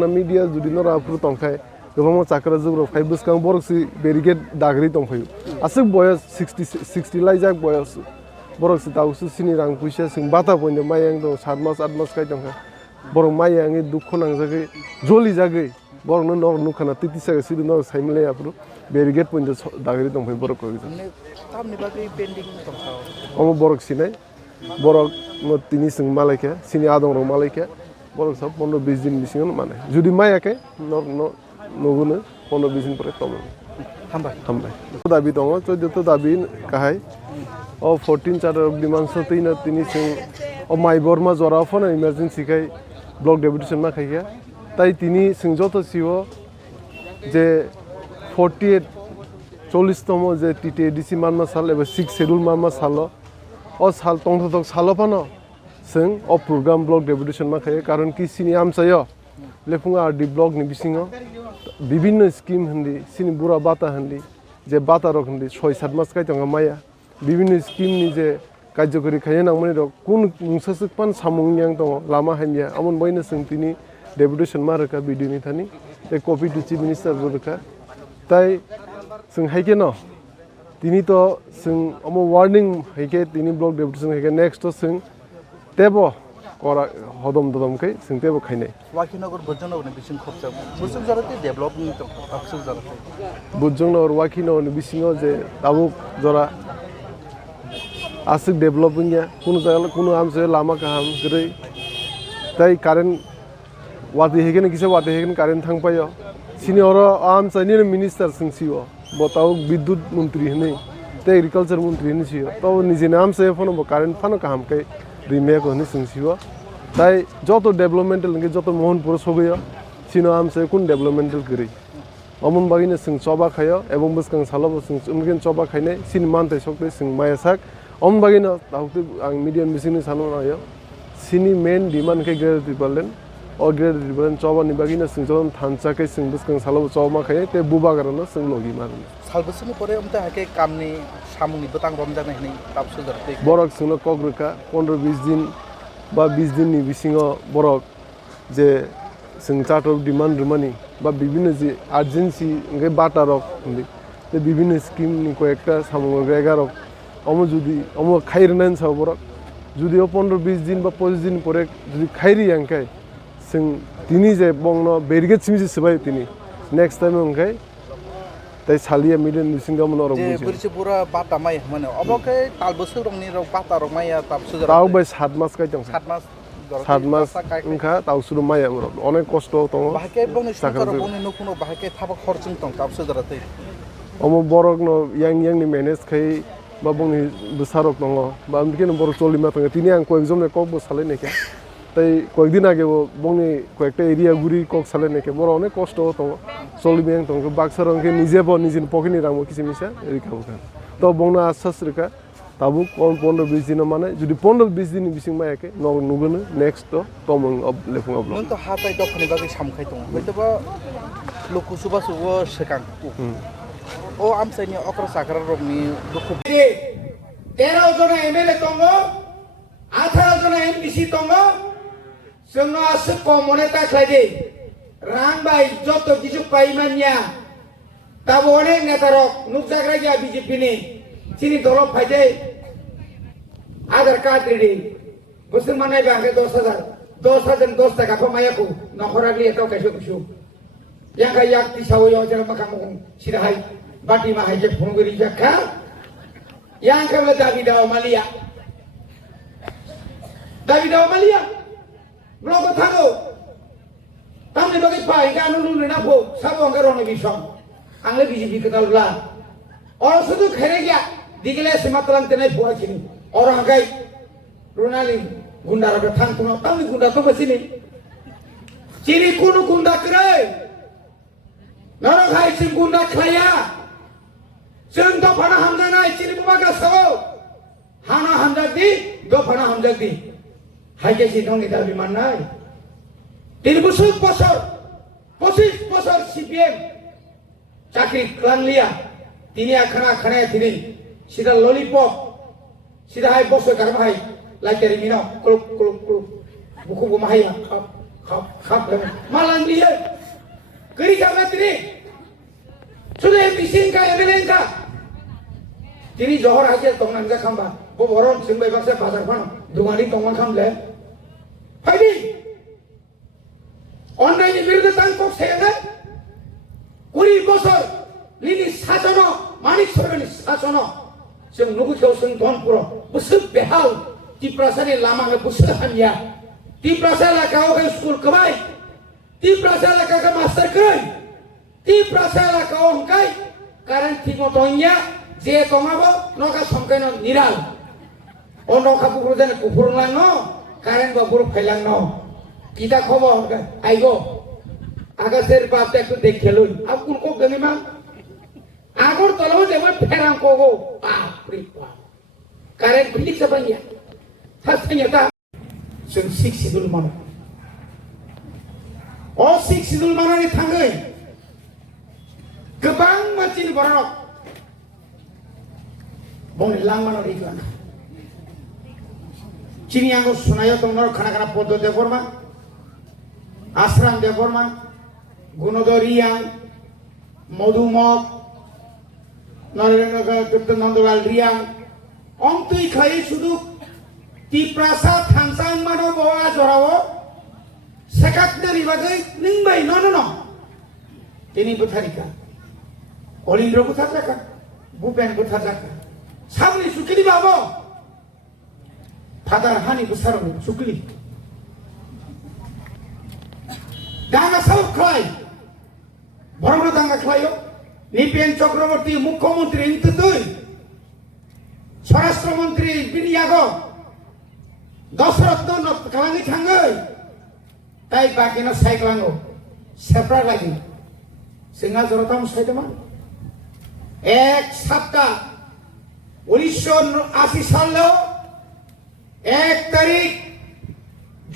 khana media judi nora apru tongkhai gobangma chakra jugrok phai buskang boroksi barricade dagri tongphai asuk boyos 60 laijak boyos boroksi tausu sini rang puisa sing bata poinde mayang dong 7 mas 8 mas kai tongkha borok mayangi dukho nangjagai joli jagai borokno nor nukhana titi saga sidu nor saimle apru barricade poinde dagri tongphai borok ko tamni bagai pending tongkhao omo borok sinai borok no tini sing malaika sini adong ro malaika borok sab 15-20 din bisingon mane judi mayake nor no nogune 15-20 din pore tom hambai dabi tongo to joto dabi kahai o 14 charter of demand so tina tini sing o mai borma jora phone emergency kai block deputation ma khaiya tai tini sing joto siwo je 48 40 tomo je TTDC manma sal eba 6 schedule manma salo o sal tongthok salo pano sing o program block deputation ma khaiya karon ki sini amsayo lefunga RD block ni bisingo বিভিন্ন scheme হন্দি সিনি বুড়া বাতা হন্দি যে বাতা rock হন্দি 6-7 মাস কাই তঙ্গা মায়া বিভিন্ন scheme নি যে কার্যকরী খাইয়া নাংমানি রক কোন মুংসাসুক পান সামুংনিয়াং দङ লামা হাইমিয়া আমন বইनो सोंथिनि डेपुटेशन मा रका भिडिअनि थानि ए कपि टु चीफ मिनिस्टर रका ताइ जों हाइके न तिनि तो जों अमो वार्निं हाइके तिनि ब्लक डेपुटेशन हाइके नेक्स्ट तो जों तेबो करा हदम ददम kai जों तेबो खाइनाय वाकिनगर बजनगर बिसिं खबजा बुसुक जाराते डेभलपमेन्ट दं आखसुक जाराते बुजंगनगर वाकिनगर बिसिङाव जे दाबुक जरा आसुक डेभलपिंग या कुनु जायगा कुनु आमसे लामा काहाम गरै ताइ कारेन्ट वाति हेगेन किसे वाति हेगेन कारेन्ट थांपायो सिनि अर आम चाइनि मिनिस्टार सिंसियो बताओ विद्युत मंत्री हनै ते एग्रीकल्चर मंत्री हनै सियो तो निजेने आमसे फोन कारेन्ट फानो काहाम kai रिमेक हनै सिंसियो ताइ जतो डेभलपमेन्टल नगे जतो मोहनपुर सगैयो सिनो आमसे कुन डेभलपमेन्टल गरै अमन बागिनो जों चबा खायो एबं बुसकां सालाबो जों उनगेन चबा खायनाय सिनि मानथाय सकते जों मायासाक अमन बागिनो दाउते आं मिडियान बिसिनि सानो नायो सिनि मेन डिमान्ड के ग्रेड डिपार्टमेन्ट अ ग्रेड डिपार्टमेन्ट चबा नि बागिनो जों जन थानसाकै जों बुसकां सालाबो चबा खायो ते बुबागारनो जों लगि मारनो सालबोसनि परे उमता हाके कामनि सामुनि बतां रमजानाय हनै ताबसु जाराते बरक जोंनो कग्रका 15-20 दिन बा 20 दिन नि बिसिङाव बरक जे जों चार्टर डिमान्ड रुमानि बा বিভিন্ন যে আর্জেন্সি গে বাটা রক হন্দি তে বিভিন্ন স্কিম নি কয়েকটা সামগ্র 11 অমো যদি অমো খাইরনান সাবরক যদিও 15-20 দিন বা 25 দিন পরে যদি খাইরি আংকাই जों তিনি যে বংনো বেরগেট সিমিসি সবাই তিনি নেক্সট টাইম আংকাই তাই সালিয়া মিডিয়ান বিসিংগামন অর বুঝি যে বরিছে পুরা বাটা মাই মানে অবকে তালবসু রংनि রক বাটা রক মাইয়া তাবসু जाराते তাও বাই 7 মাস কাই দं 7 মাস 7 মাস ओंखा तावसुरु माया अनेक कष्ट दङ बाहाके बंनि सरकार बंनि नखुनो बाहाके थाबा खरचों दं ताबसु जाराते अमो बरक न yang ni manage khai ba bंनि बसारक दङ बा बिकेन बर चलिमा दङ तिनि आं कय जमने कक बसाले नेके ताइ कयदिन आगे बंनि कयेकटा एरिया गुरि कक साले नेके बर अनेक कष्ट दङ चलिमें दङ बाक्सारंके निजेबो निजिन पकेनि रांबो किसिमिसा रिकाबो तो बंना आसास रिका ताबुक 15-20 दिन माने जुदि 15-20 दिन बिसिं मायाके न नुगोनो नेक्स्ट तो तमं अब लेफुं अब नों तो हाताय दखनि बागै सामखाय दं हयतोबा लोकुसुबा सुबो सेकां ओ आमसाइनि अक्र साकरा रगनि दुखु 13 जना एमएलए दङ 18 जना एमपिसि दङ जोंनो आसु कमने ताख्लायदि रां बाय जत किछु पाइमानिया ताबो अनेक नेतारक नुकजाग्रा गया बीजेपी नि सिनि दलप फाइदे आधार कार्ड रेडी बोसोर मानाय बांगे 10,000 10 टाका फमायाखौ नखराग्लि एताव कायसो कुसु याखा याक तिसावयो जरा माखामु सिराहाय बाटी मा हायजे फुंगरि जाखा याखा दाबिदाव मालिया ब्लग थागो तामनि बगै पाइ गानु नुनो ना फो साबो अंगारनो बिसं आंले बीजेपी कदालब्ला और शुद्ध खेरे गया दिगले सिमातलां तेने फुआ खिनि और हागाय रुनाली गुंडा रबे थां तुनो तामनि गुंडा तो बसिनि चिनि कुनु गुंडा करे नरो खाय सिम गुंडा खाया जों द फाना हामजानाय चिनि बुबा गासाव हाना हामजादि द फाना हामजादि हायके सिथंनि दाबि माननाय 3 বছর 25 বছর সিপিএম চাকরি ক্লানলিয়া তিনি আখানা খানায় তিনি সিধা ললিপপ সিধা হাই বসে গার ভাই লাইটারি মিনা ক্লুক ক্লুক ক্লুক বুকু মাহাইয়া khap malang dia kiri kami tiri sudah bising ka emelen ka tiri johor aja tongan ka khamba bo boron sing bai baksa bazar pan dungani tongan khamle haidi online বিরুদ্ধে তাং কো সেনা 20 বছর lily শাসন মানিক সরকারি শাসন जों नुगुथियाव जों धनपुराव बुसु बेहाल तिप्रासानि लामाखौ बुसु हानिया तिप्रासा एलाकायाव स्कुल कबाय तिप्रासा एलाकाखौ मास्टार करै तिप्रासा एलाकायाव हंखाय कारेन्ट ठीक मतनिया जे दङाबो नका समखायनो निराल अ नका बुरु जाने कुफुरलांनो कारेन्ट बा बुरु फाइलांनो किता खबर आइगो आगासेर बाप एकटु देखेलुन आब कुनको गनिमा আগর তলাও যেমন ফেরাম কোগো বাপরে বাপ কারেন্ট ফিলিক সাবাইয়া থাসিয়া তা जों सिक्स सिडुल मानो अ सिक्स सिडुल मानानै थाङै गोबां मानसिनि बरनक बंनि लांमानो रिगलान चिनि आंगो सुनायो दंनो खाना खाना पद्द देबरमा आश्राम देबरमा गुणदरिया मधुमक नरेंद्र नंदलाल रियां अंतुई खाई शुद्ध तिप्रासा थांसां मानो बावा जरावो सेकातरी बागै निंबाय न तिनी बुथारिका अलिंद्र बुथारजाका भूपेन बुथारजाका सामनि सुकिली बाबो फादार हानि बुसारनो सुकिली दांगा सब खाय बरनो दांगा खायो निपेन चक्रवर्ती मुख्यमंत्री इंतुई स्वराष्ट्र मंत्री बिनियागो दशरथ न कलांगी थांगै ताई बाकिनो साइक्लांगो सेप्रा लागि सिंगा जरताम साइदमान एक सप्ताह 1980 साल 1 तारीख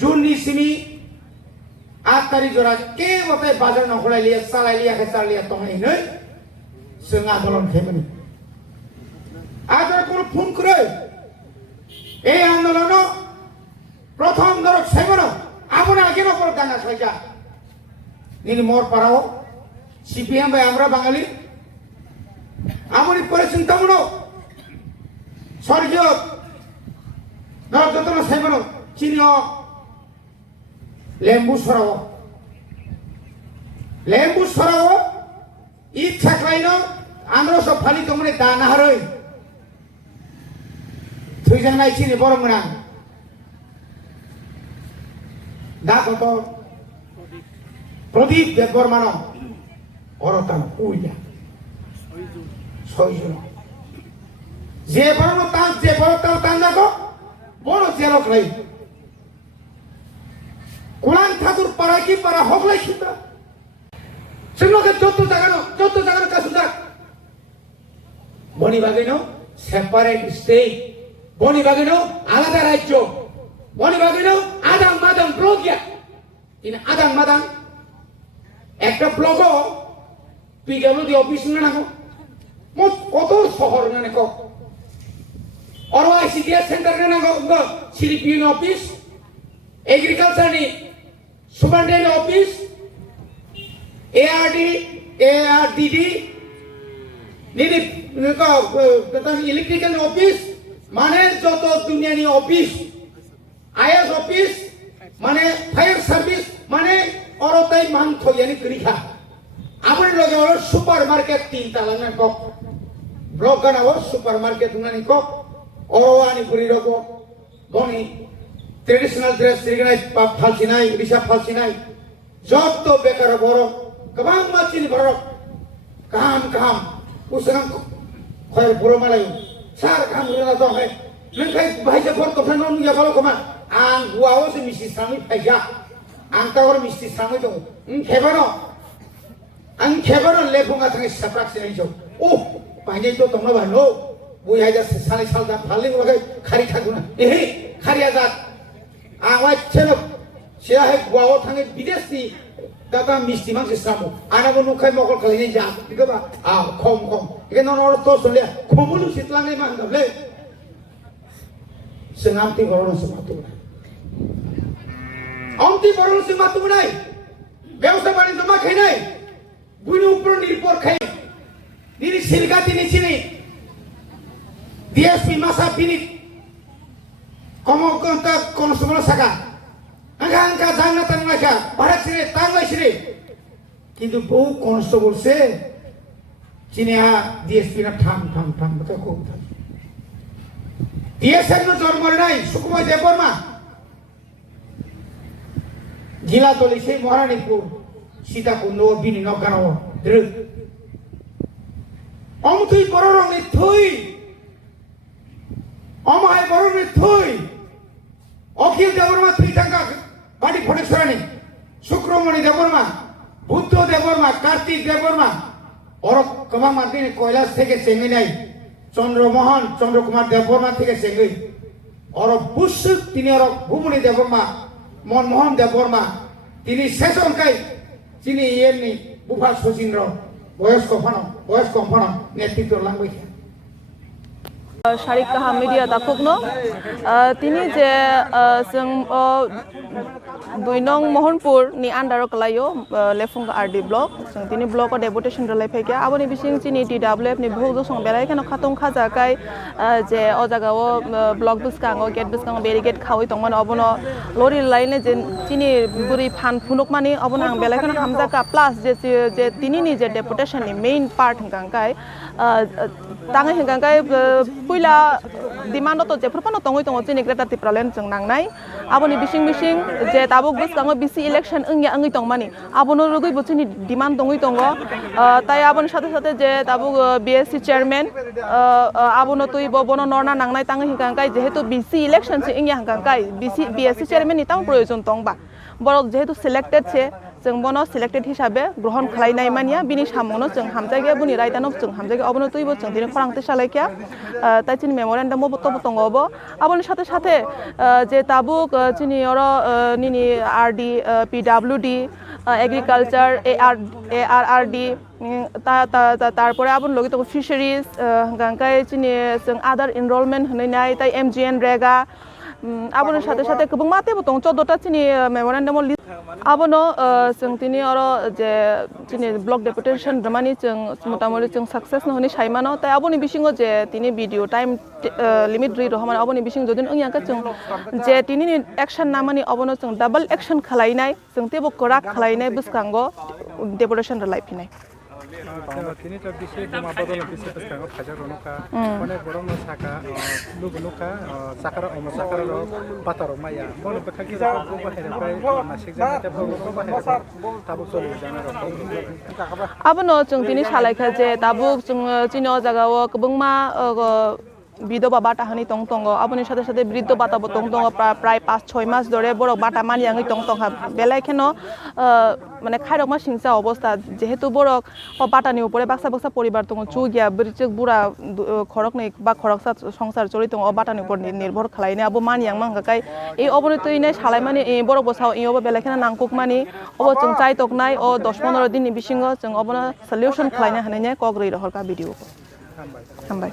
जून निसिमी 8 तारीख जरा के बते बाजार नखलाय लिया सालाय लिया खसार लिया तंगै नै जों आंदोलन खालामो आजार কোনো ফোন করে এই আন্দোলন প্রথম দরক সাইবনো আমরা আগে নকর দাঙ্গা খাইকা নিনি মোর পারাও সিপিএম ভাই আমরা বাঙালি আমরি পরে চিন্তা মনো স্বর্গীয় নরযতন সাইবনো চিনিও লেম্বু সরাও ইচ্ছা খাইনো আমরা সব ফালি তোমরে দানা হারই থুইজান নাই চিনি বড় মনা দেখো তো প্রদীপ দেববর্মান অরতান উইয়া 6 জন যে বড় তান যে বড় তান দেখো বড় জেলক লাই কোরআন ঠাকুর পাড়া কি পাড়া হগলাই খিতা সেগুলোকে যত জায়গানো কাজ সুদা বনি বাগিনো সেপারেট স্টেট বনি বাগিনো আলাদা রাজ্য বনি বাগিনো আদাং মাদাং ব্লকিয়া ইন আদাং মাদাং একটা ব্লক পিডব্লিউডি অফিস না কত শহর না কক और आईसीडीएस सेंटर का ना सीडीपीओ ऑफिस एग्रीकल्चर नी सुपरडेंट ऑफिस एआरडीडी नीनी का इलेक्ट्रिकल ऑफिस माने जो तो दुनिया नी ऑफिस आईएस ऑफिस माने फायर सर्विस माने और तय मान थो यानी क्रिखा अपन लोग और सुपरमार्केट 3 ताला में को ब्लॉक का ना वो सुपरमार्केट ना नी को Orowani Purirogo, Boni, traditional dress, Riganai, Falsinai, Risha Falsinai, Jotto Bekara Boro, Kamam Machin Boro, Kam, Usam, Hoy Puromalay, Sar Kam Rila, Linkai Baja Porto Fanon Yabalokoma, and Guaos and Mrs. Sami Paja, and Tower Mrs. Samito, and Kevaro Lepunga Sapraxination. Oh, Paneto Tomava, no. वो यहाँ जैसे साले साल दा फालने को लगे खारी खा गुना यही खारी आजाद आवाज चलो सिया है गुआओ थांगे विदेश नी दादा मिस्टी मांग से सामो आना वो नुखाई मोकल कल नहीं जा ठीक है खम ये नॉन और तो सुन लिया खमुलु सितलांगे मांग दबले संगामती करोड़ समातो অন্তি বড় সীমা তুমি নাই ব্যবসা বাণিজ্য মা খাই নাই বুইনি উপর নির্ভর খাই নিরি সিলগা তিনি চিনি ডিএসপি মাসা বিনি কমকন্তা কনস্টেবল সাকা angka jangna tanmaika barak sire tanglai sire কিন্তু বহু কনস্টেবল সে চিনিয়া ডিএসপি না থাম কথা খুব ডিএসএন নো জন্ম নাই সুকুমার দেববর্মা জিলা তলি সেই মহারানীপুর সীতাকুণ্ড বিনি নগানো দ্রুত অমথুই বড় রঙে থুই অমায় বড় রঙে থুই অখিল দেববর্মা থুই টাকা বাড়ি ফটেশ্বরানী শুক্রমণি দেববর্মা বুদ্ধ দেববর্মা কার্তিক দেববর্মা ওর কমা মার্দিনী কৈলাস থেকে চেঙ্গি নাই চন্দ্রমোহন চন্দ্রকুমার দেববর্মা থেকে চেঙ্গি ওর বুসুক তিনি ওর ভূমণি দেববর্মা মনমোহন দেববর্মা তিনি শেষ অঙ্কাই তিনি এমনি বুফা শচীন্দ্র বয়স্ক কম্পন নেতৃত্ব লাঙ্গুইছে Sharik Kaha Media Dakogno Tini je जों 2 nong Mohanpur ni andaro kalayo lefung RD block जों tini block o deputation ralai phaikia aboni bising chini TWF ni bhog song belai khano khatong khaja kai je o jaga o block buskango gate buskango barricade khawai tongman obono lori line je chini buri phan phunuk mani obono ang belai khano hamja ka plus je tini ni je deputation ni main part hingkang kai tangai hingkang kai puila demand to je propano tongoi tongo chini greta tipralen जों nangnai aboni bising je tabuk buskango BC election angui tongmani abono rugui bochini demand tongoi tongo tai abon sathe sathe je tabuk BSC chairman abono tui bono norna nangnai tangai hingkang kai jehetu BC election se ingya hingkang kai BSC chairman ni tang proyojon tongba borok jehetu selected che जों बनो selected हिसाबै ग्रहण खालायनाय मानिया बिनि सामनो जों हामजागे बुनि रायदानो जों हामजागे अबनो तुइबो जों दिनै खरांते सालायखिया ताइचिन मेमोरेन्डाम बतब तंगबो अबनि साथे साथे जे ताबुक चिनि अर निनि आरडी पिडब्लिउडी एग्रिकालचार ARRD तारपरे आबन लगे तो फिशारिज गांकाय चिनि जों आदार एनरोलमेन्ट होनाय ताइ MGN रेगा आबोनो साथे साथे गोबां मातेबो दं 14टा चिनि मेमोरेन्डाम आबोनो जों तिनि अरो जे चिनि ब्लक डेपुटेशन रमानि जों मोटामोटी जों सक्सेस नहनि साइमानो ताइ आबोनि बिसिङो जे तिनि भिडियो टाइम लिमिट रि रहमान आबोनि बिसिङ जदिन अंयाका जों जे तिनि एक्शन नामानि आबोनो जों डबल एक्शन खालायनाय जों तेबो करा खालायनाय बुसकांगो deputation लाइफिनाय Kini to bisi duma bodol bisi pestango khajar ronoka onek borong no saka lugunuka sakara omo sakara ro pataro maya mono bekhaki ja ko bahere pai masik jana te ko bahere tabuk soli jana ro abono जों तिनि सालायखा जे Tabuk जों चिनो जागाओ गोबांमा বিধ বাটা হানি টং টং আপনি সাথে সাথে বৃদ্ধ বাটা টং টং প্রায় 5-6 মাস ধরে বড় বাটা মানি আঙি টং টং বেলাইখেন মানে খাইরকমা সিংসা অবস্থা যেহেতু বড় বাটানি উপরে বাক্সা বাক্সা পরিবার টং চুগিয়া বৃচক বুড়া খরক নাই বা খরকসা সংসার চলি টং বাটানি উপর নির্ভর খালাইনে আবো মানি আং মাংগাকাই এই অবনতইনে সালাই মানে এই বড় বসাও এই অব বেলাইখেন নাংকুক মানি অব जों চাই তকনাই ও 10-15 দিননি বিসিङ जों অবনা সলিউশন খালাইনে হানাইনে কগ্রই रहरका भिडियो हामबाय